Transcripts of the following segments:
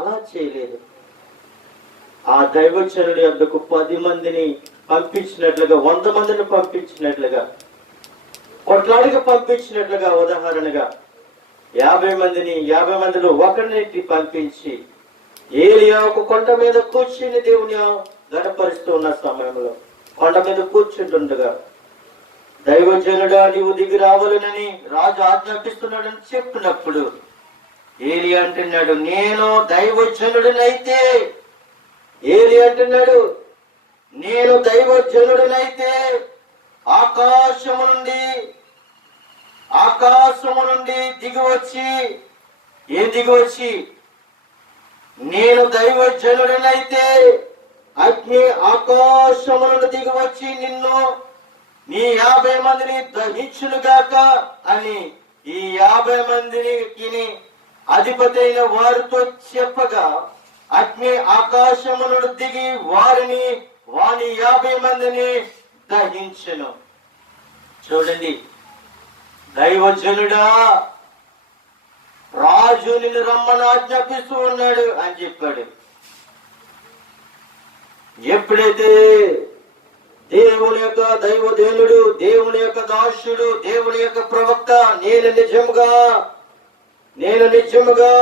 అలా చేయలేదు. ఆ దైవచనుడి యొక్కకు పది మందిని పంపించినట్లుగా వంద మందిని పంపించినట్లుగా కొట్లాడికి పంపించినట్లుగా ఉదాహరణగా యాభై మందిని యాభై మందిలో ఒకరిని పంపించి ఏలియా ఒక కొండ మీద కూర్చుని దేవుని గణపరుస్తూ ఉన్న సమయంలో కొండ మీద కూర్చుంటుండగా దైవజనుడా నీవు దిగి రావాలనని రాజు ఆజ్ఞాపిస్తున్నాడని చెప్పినప్పుడు ఏలి అంటున్నాడు నేను దైవజనుడినైతే ఏలి అంటున్నాడు నేను దైవజనుడినైతే ఆకాశము నుండి ఆకాశము నుండి దిగివచ్చి ఏ దిగివచ్చి వచ్చి? నేను దైవజనుడినైతే అగ్ని ఆకాశము నుండి వచ్చి నిన్ను నీ యాభై మందిని దహించునుగాక అని ఈ యాభై మందిని అధిపతైన వారితో చెప్పగా అగ్ని ఆకాశమును దిగి వారిని వాని యాభై మందిని దహించను. చూడండి దైవజనుడా రాజు నిన్ను రమ్మని ఆజ్ఞాపిస్తూ ఉన్నాడు అని చెప్పాడు. ఎప్పుడైతే దేవుని యొక్క దైవదేనుడు దేవుని యొక్క దాసుడు దేవుని యొక్క ప్రవక్త నేను నిజంగా నేను నిజముగా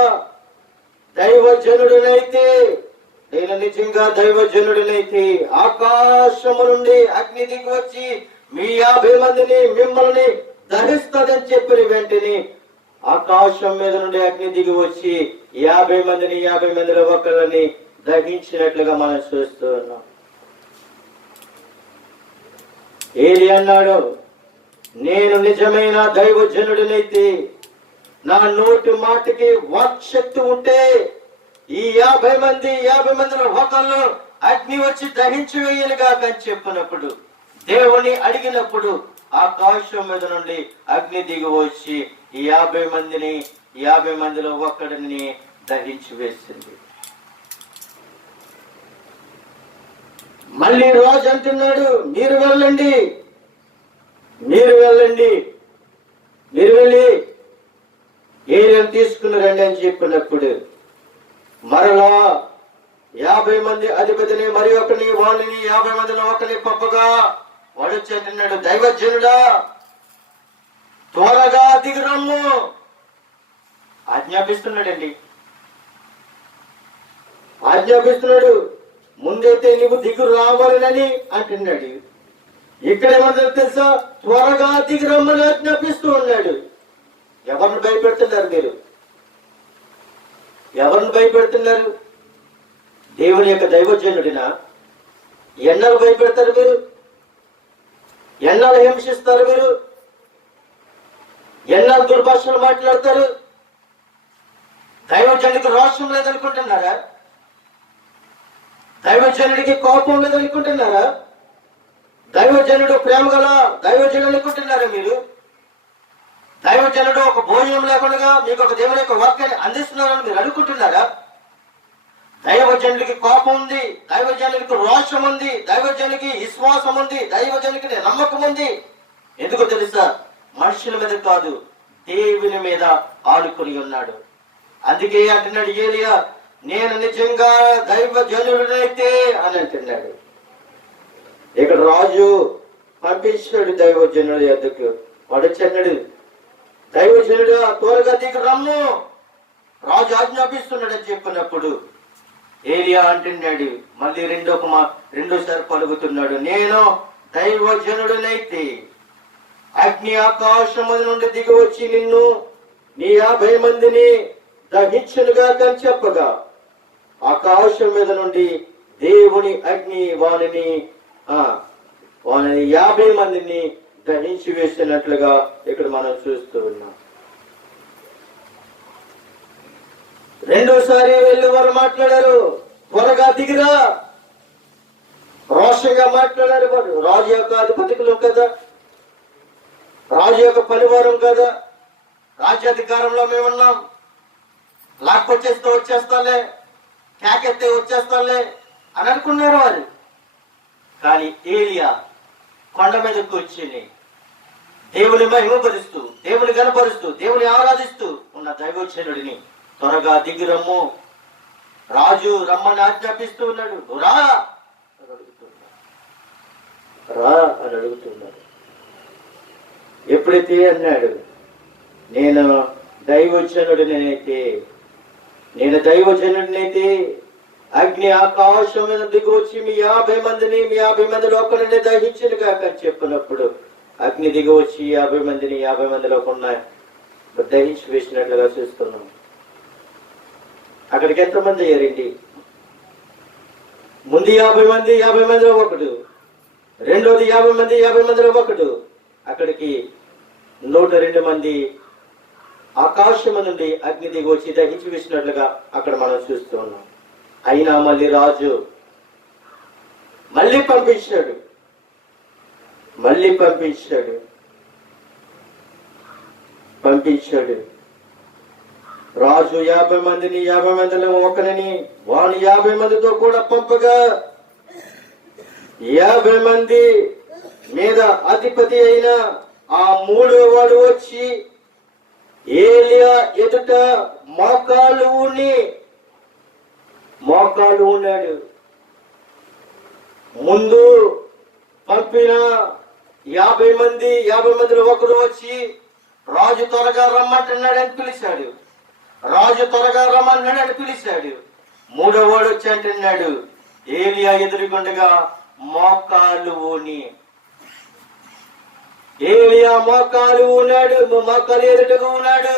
దైవజనుడినైతే నేను నిజంగా దైవజనుడినైతే ఆకాశము నుండి అగ్ని దిగి వచ్చి మీ యాభై మందిని మిమ్మల్ని దహిస్తదని చెప్పిన వెంటనే ఆకాశం మీద నుండి అగ్ని దిగి వచ్చి యాభై మందిని యాభై మందిలో ఒకళ్ళని దహించినట్లుగా మనం చూస్తూ ఉన్నాం. ఏది అన్నాడు నేను నిజమైన దైవజనుడినైతే నా నోటి మాటకి వాక్శక్తి ఉంటే ఈ యాభై మంది యాభై మందిలో హోటల్లో అగ్ని వచ్చి దహించి వేయనుగా అని చెప్పినప్పుడు దేవుని అడిగినప్పుడు ఆకాశం మీద నుండి అగ్ని దిగి వచ్చి యాభై మందిని యాభై మందిలో ఒక్కడిని దహించి వేసింది. మళ్ళీ రోజు అంటున్నాడు మీరు వెళ్ళండి మీరు వెళ్ళండి మీరు వెళ్ళి ఏరియలు తీసుకుని రండి అని చెప్పినప్పుడు మరలా యాభై మంది అధిపతిని మరి ఒకరిని వాణిని యాభై మందిని ఒకరిని పంపగా వాడు వచ్చి దైవజనుడా త్వరగా దిగురమ్ము ఆజ్ఞాపిస్తున్నాడండి. ఆజ్ఞాపిస్తున్నాడు ముందైతే నీవు దిగు రావాలని అంటున్నాడు. ఇక్కడ ఏమన్నా తెలుసా? త్వరగా దిగురమ్మని ఆజ్ఞాపిస్తూ ఉన్నాడు. ఎవరిని భయపెడుతున్నారు మీరు? ఎవరిని భయపెడుతున్నారు? దేవుని యొక్క దైవజనుడినా? ఎన్నలు భయపెడతారు మీరు? ఎన్నాళ్ళు హింసిస్తారు మీరు? ఎన్నాళ్ళు దుర్భాషలు మాట్లాడతారు? దైవజనుడికి రోషం లేదనుకుంటున్నారా? దైవజనుడికి కోపం లేదనుకుంటున్నారా? దైవజనుడు ప్రేమ గల దైవజనుడు అనుకుంటున్నారా మీరు? దైవజనుడు ఒక భోజనం లేకుండా మీకు ఒక దేవుని యొక్క వాక్యాన్ని అందిస్తున్నారని మీరు అనుకుంటున్నారా? దైవజనుడికి కోపం ఉంది దైవజనుడికి రోషం ఉంది దైవజనుడికి విశ్వాసం ఉంది దైవజనుడికి నమ్మకం ఉంది. ఎందుకు తెలుసా? మనుషుల మీద కాదు దేవుని మీద ఆడుకొని ఉన్నాడు. అందుకే అంటున్నాడు ఏలియా నేను నిజంగా దైవజనుడినైతే అని అంటున్నాడు. ఇక్కడ రాజు పంపించాడు దైవజనుడు ఎద్దుకు వాడు చెన్నాడు దైవజనుడు త్వరగా దిగి రమ్ము రాజు ఆజ్ఞాపిస్తున్నాడని చెప్పినప్పుడు ఏలియా అంటున్నాడు మళ్ళీ రెండో మా రెండోసారి పలుకుతున్నాడు నేను దైవజనుడినైతే అగ్ని ఆకాశము నుండి దిగి వచ్చి నిన్ను నీ యాభై మందిని దహించునుగా అని చెప్పగా ఆకాశం మీద నుండి దేవుని అగ్ని వాణిని ఆ యాభై మందిని గ్రహించి వేసినట్లుగా ఇక్కడ మనం చూస్తూ ఉన్నాం. రెండోసారి వెళ్ళి వారు మాట్లాడారు త్వరగా దిగిరా. రోషంగా మాట్లాడారు వారు రాజు యొక్క అధిపతికులు కదా రాజు యొక్క పనివారం కదా రాజ్యాధికారంలో మేమున్నాం. లాక్కొచ్చేస్తే వచ్చేస్తాలే కేకెత్తే వచ్చేస్తాలే అని అనుకున్నారు వారు. కానీ ఏలియా కొండ మీద కూర్చుని దేవుని మహిమపరుస్తూ దేవుని గనపరుస్తూ దేవుని ఆరాధిస్తూ ఉన్న దైవోచనుడిని త్వరగా దిగిరమ్ము. రాజు రమ్మని ఆజ్ఞాపిస్తూ ఉన్నాడు. రా అని అడుగుతున్నాడు రా అని అడుగుతున్నాడు ఎప్పుడైతే అన్నాడు నేను దైవచనుడినైతే నేను దైవజనుడినైతే అగ్ని ఆకాశం మీద దిగి వచ్చి మీ యాభై మందిని మీ యాభై మంది లోకలని దహించిన కాక అని చెప్పినప్పుడు అగ్ని దిగి వచ్చి యాభై మందిని యాభై మందిలో ఉన్న దహించి వేసినట్లుగా చూస్తున్నాం. అక్కడికి ఎంతమంది అయ్యారండి ముందు యాభై మంది యాభై మందిలో ఒకడు. రెండోది యాభై మంది యాభై మందిలో ఒకడు. అక్కడికి నూట రెండు మంది ఆకాశము నుండి అగ్ని దిగి వచ్చి దహించి వేసినట్లుగా అక్కడ మనం చూస్తున్నాం. అయినా మళ్ళీ రాజు మళ్ళీ పంపించినాడు. మళ్ళీ పంపించాడు. పంపించాడు. రాజు యాభై మందిని యాభై మందిలో ఒకరిని వాని యాభై మందితో కూడా పంపగా యాభై మంది మీద అధిపతి అయిన ఆ మూడో వాడు వచ్చి ఏలియా ఎదుట మోకాలు ఊని మోకాలు ఉన్నాడు ముందు పంపిన యాభై మంది యాభై మందిలో ఒకరు వచ్చి రాజు త్వరగా రమ్మంటున్నాడు అని పిలిచాడు. రాజు త్వరగా రమ్మన్నాడు అని పిలిచాడు. మూడో వాడు వచ్చి అంటున్నాడు ఏలియా ఎదురుకుండగా మోకాలు ఊని. ఏలియా మోకాలు ఉన్నాడు మోకాలు ఎదుటగా ఉన్నాడు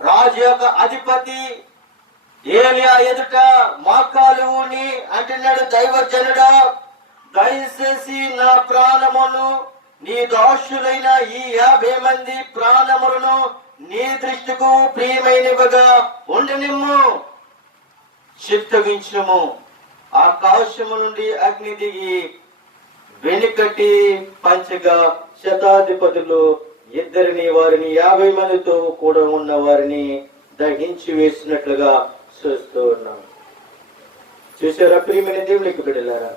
రాజు యొక్క అధిపతి ఏలియా ఎదుట మోకాలు ఊని అంటున్నాడు దైవజనుడా దయచేసి నా ప్రాణమును నీ దాసులైన ఈ యాభై మంది ప్రాణములను నీ దృష్టికు ప్రియమైనవిగా ఉండనిమ్ము చిత్తగించము. ఆకాశము నుండి అగ్ని దిగి వెనుకటి పంచగా శతాధిపతులు ఇద్దరిని వారిని యాభై మందితో కూడా ఉన్న వారిని దహించి వేసినట్లుగా చూస్తూ ఉన్నాం. చూసారా ప్రియమైన దేవునికి బిడ్డలారా?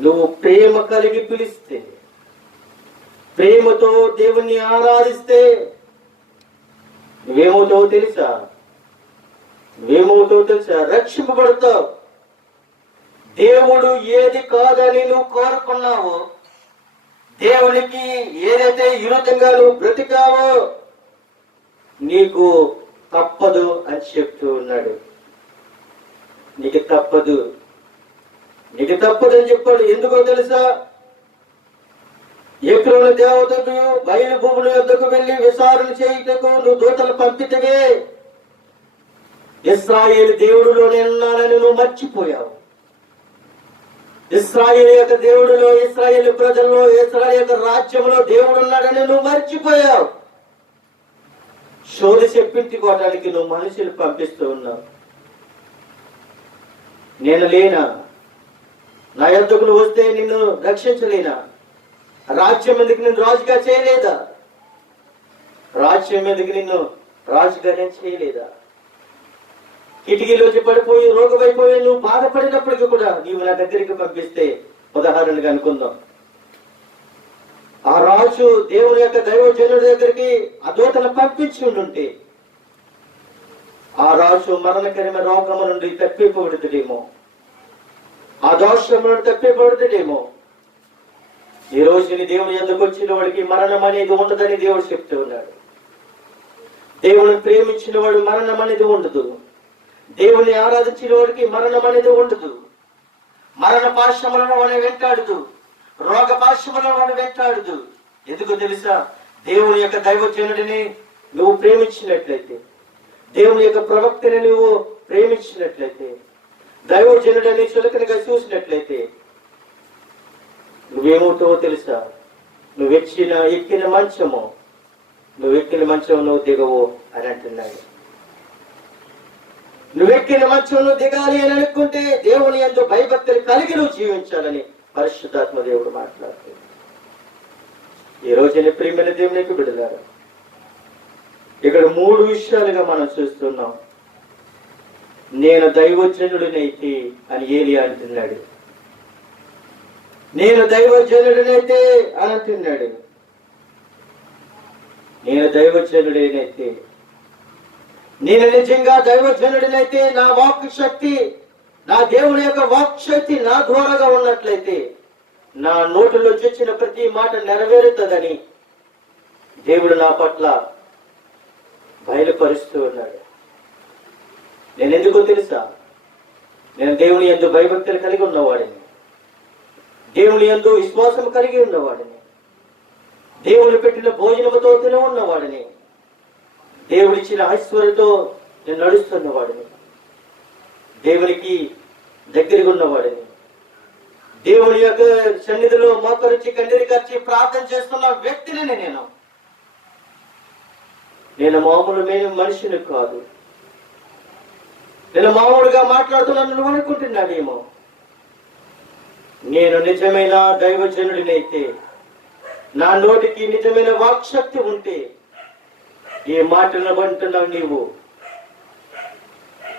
నువ్వు ప్రేమ కలిగి పిలిస్తే ప్రేమతో దేవుణ్ణి ఆరాధిస్తే నువ్వేమవుతావో తెలుసా? నువ్వేమవుతావో తెలుసా? రక్షింపబడతావు. దేవుడు ఏది కాదని నువ్వు కోరుకున్నావో దేవునికి ఏదైతే విరుద్ధంగా నువ్వు బ్రతికావో నీకు తప్పదు అని చెప్తూ ఉన్నాడు. నీకు తప్పదు. నీకు తప్పదని చెప్పాడు. ఎందుకో తెలుసా? ఎక్కడ దేవతకు బయలు భూముల యొద్దకు వెళ్ళి విచారణ చేయుటకు నువ్వు దూతలు పంపితవే. ఇస్రాయేల్ దేవుడులో నేనున్నానని నువ్వు మర్చిపోయావు. ఇస్రాయేల్ యొక్క దేవుడిలో ఇస్రాయేల్ ప్రజల్లో ఇస్రాయేల్ యొక్క రాజ్యంలో దేవుడు ఉన్నాడని నువ్వు మర్చిపోయావు. శోధ చెప్పించుకోవడానికి నువ్వు మనుషులు పంపిస్తూ ఉన్నావు. నేను లేనా? నా యొద్దకు నువ్వు వస్తే నిన్ను రక్షించలేనా? రాజ్యం మీదకి నిన్ను రాజుగా చేయలేదా? రాజ్యం మీదకి నిన్ను రాజుగా నేను చేయలేదా? కిటికీలోకి పడిపోయి రోగమైపోయి నువ్వు బాధపడినప్పటికీ కూడా నీవు నా దగ్గరికి పంపిస్తే ఉదాహరణగా అనుకుందాం. ఆ రాజు దేవుని యొక్క దైవజనుడి దగ్గరికి ఆ దూతను పంపించి ఉండుంటే ఆ రాజు మరణకరమైన రోగము నుండి తప్పిపోబడుతుడేమో అదోషములను దోషం ఈ రోజు దేవుని ఎందుకు వచ్చిన వాడికి మరణం అనేది ఉండదని దేవుడు చెప్తూ ఉన్నాడు. దేవుని ప్రేమించిన వాడు మరణం అనేది ఉండదు. దేవుని ఆరాధించిన వాడికి మరణం అనేది ఉండదు. మరణ పాశములను వాడు వెంటాడుదు రోగ పాశములను వాడు వెంటాడుదు ఎందుకు తెలుసా? దేవుని యొక్క దైవజనుడిని నువ్వు ప్రేమించినట్లయితే దేవుని యొక్క ప్రవక్తని నువ్వు ప్రేమించినట్లయితే దైవజనుడిని చులకనగా చూసినట్లయితే నువ్వేమవుతావో తెలుసా? నువ్వు ఎక్కిన ఎక్కిన మంచము నువ్వు ఎక్కిన మంచం నువ్వు దిగవు అని అంటున్నాడు నువ్వెక్కిన మంచం నువ్వు దిగాలి అని అనుకుంటే దేవుని ఎంతో భయభక్తులు కలిగి నువ్వు జీవించాలని పరిశుద్ధాత్మ దేవుడు మాట్లాడుతుంది. ఈ రోజున ప్రియమైన దేవునికి బిడలారు ఇక్కడ మూడు విషయాలుగా మనం చూస్తున్నాం. నేను దైవజనుడినైతే అని ఏలి అంటున్నాడు. నేను దైవజనుడినైతే అని అంటున్నాడు. నేను దైవజనుడినైతే నేను నిజంగా దైవజనుడినైతే నా వాక్ శక్తి నా దేవుని యొక్క వాక్ శక్తి నా ద్వారాగా ఉన్నట్లయితే నా నోటిలో చొచ్చిన ప్రతి మాట నెరవేరుతుందని దేవుడు నా పట్ల బయలుపరుస్తూ ఉన్నాడు. నేను ఎందుకో తెలుసా? నేను దేవుని ఎందు భయభక్తులు కలిగి ఉన్నవాడిని. దేవుని ఎందు విశ్వాసం కలిగి ఉన్నవాడిని. దేవుని పెట్టిన భోజనముతో తిన ఉన్నవాడిని. దేవుడిచ్చిన ఐశ్వర్యతో నేను నడుస్తున్నవాడిని. దేవునికి దగ్గరగా ఉన్నవాడిని. దేవుని యొక్క సన్నిధిలో మోకరించి కన్నీరు కచ్చి ప్రార్థన చేస్తున్న వ్యక్తిని నేను. నేను మామూలు మేము మనిషిని కాదు. నేను మామూలుగా మాట్లాడుతున్నాను నువ్వు అనుకుంటున్నాడేమో నేను నిజమైన దైవజనుడినైతే నా నోటికి నిజమైన వాక్శక్తి ఉంటే ఈ మాటలు అంటున్నావు నీవు.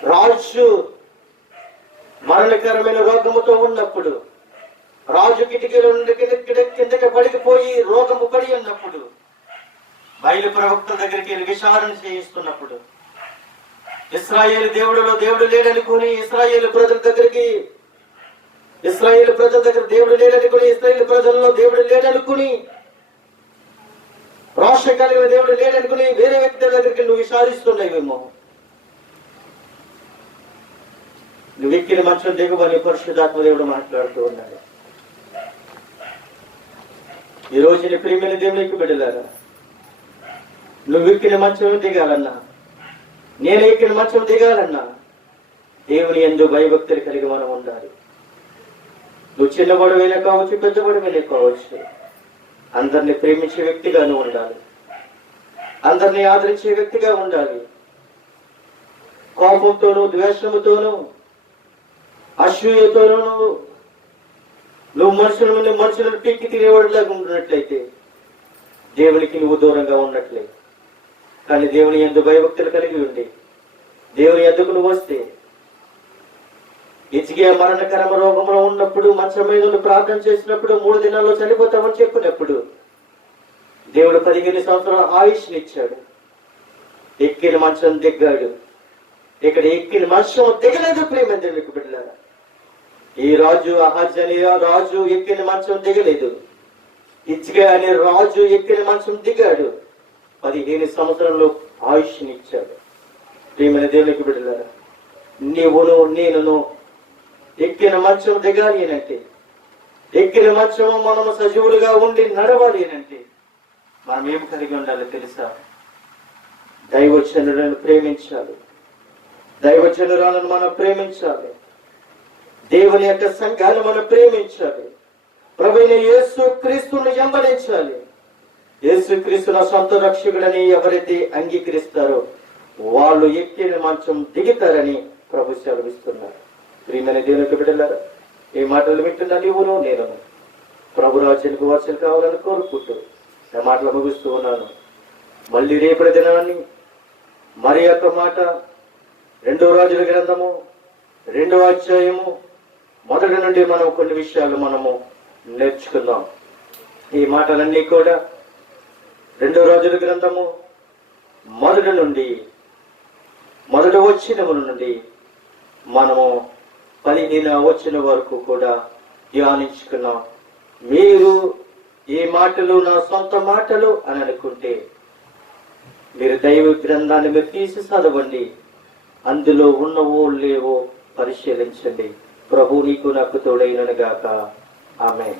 రాజు మరణకరమైన రోగముతో ఉన్నప్పుడు రాజు కిటికీల నుండి కింద కిందకి పడికిపోయి రోగము పడి ఉన్నప్పుడు బయలు ప్రవక్త దగ్గరికి వెళ్ళి విచారణ చేయిస్తున్నప్పుడు ఇస్రాయేల్ దేవుడులో దేవుడు లేడనుకుని ఇస్రాయేల్ ప్రజల దగ్గరికి ఇస్రాయేల్ ప్రజల దగ్గర దేవుడు లేడనుకుని ఇస్రాయేల్ ప్రజల్లో దేవుడు లేడనుకుని రోషం కలిగిన దేవుడు లేడనుకుని వేరే వ్యక్తుల దగ్గరికి నువ్వు విచారిస్తున్నావేమో. నువ్వు ఎక్కిన మంచం దిగుబడి పరిశుద్ధాత్మ దేవుడు మాట్లాడుతూ ఉన్నాడు. ఈ రోజు నీ ప్రియమైన దేవునికి బిడ్డలారా నువ్వు ఎక్కిన మంచం దిగాలన్నా నేను ఎక్కిన మంచం దిగాలన్నా దేవుని ఎందు భయభక్తులు కలిగి మనం ఉండాలి. నువ్వు చిన్నబడవైనా కావచ్చు పెద్దబడవైనా కావచ్చు అందరిని ప్రేమించే వ్యక్తిగా నువ్వు ఉండాలి. అందరిని ఆదరించే వ్యక్తిగా ఉండాలి. కోపంతోనూ ద్వేషముతోనూ అసూయతోనూ నువ్వు నువ్వు మనుషుల నుండి మనుషులను పీక్కి తినేవాడిలాగా ఉంటున్నట్లయితే దేవునికి నువ్వు దూరంగా ఉన్నట్లయితే కానీ దేవుని ఎందు భయభక్తులు కలిగి ఉండి దేవుని ఎందుకు నువ్వు వస్తే ఇచ్చిగే మరణకరమ రోగంలో ఉన్నప్పుడు మంచం మీద ప్రార్థన చేసినప్పుడు మూడు దినాల్లో చనిపోతామని చెప్పినప్పుడు దేవుడు పదిహేను సంవత్సరాల ఆయుష్నిచ్చాడు ఎక్కిన మంచం దిగ్గాడు. ఇక్కడ ఎక్కిన మంచం దిగలేదు ప్రేమంది మీకు బిడ్డలారా? ఈ రాజు అహజ్ అనే రాజు ఎక్కిన మంచం దిగలేదు. ఇచ్చిగా అనే రాజు ఎక్కిన మంచం దిగాడు. పదిహేను సంవత్సరంలో ఆయుష్నిచ్చాడు. ప్రియమైన దేవునికి బిడ్డలారా నీవును నేనును ఎక్కిన మంచం దిగాలి అంటే ఎక్కిన మంచం మనము సజీవులుగా ఉండి నడవాలి అంటే మనం ఏం కలిగి ఉండాలి తెలుసా? దైవచనులను ప్రేమించాలి. దైవచనురాలను మనం ప్రేమించాలి. దేవుని యొక్క సంఘాన్ని మనం ప్రేమించాలి. ప్రభుని యేసు క్రీస్తుని వెంబడించాలి. యేసుక్రీస్తుల సొంత రక్షకుడని ఎవరైతే అంగీకరిస్తారో వాళ్ళు ఎక్కిన మంచం దిగుతారని ప్రభు సెలవిస్తున్నారు. ప్రియమైన దేవునికి బిడ్డలారా ఈ మాటలు వింటున్నా నీవును నేను ప్రభు రాజ్యానికి వార్చలు కావాలని కోరుకుంటూ నా మాటలు ముగిస్తూ ఉన్నాను. మళ్ళీ రేపటి దినాన్ని మరి యొక్క మాట రెండో రాజుల గ్రంథము రెండో అధ్యాయము మొదటి నుండి మనం కొన్ని విషయాలు మనము నేర్చుకుందాం. ఈ మాటలన్నీ కూడా రెండో రాజుల గ్రంథము మొదటి నుండి మొదటి వచ్చిన నుండి మనము పదిహేను వచ్చిన వరకు కూడా ధ్యానించుకున్నాం. మీరు ఈ మాటలు నా సొంత మాటలు అని అనుకుంటే మీరు దైవ గ్రంథాన్ని మీరు తీసి చదవండి. అందులో ఉన్నవో లేవో పరిశీలించండి. ప్రభు నీకు నాకు తోడైనను గాక. ఆమె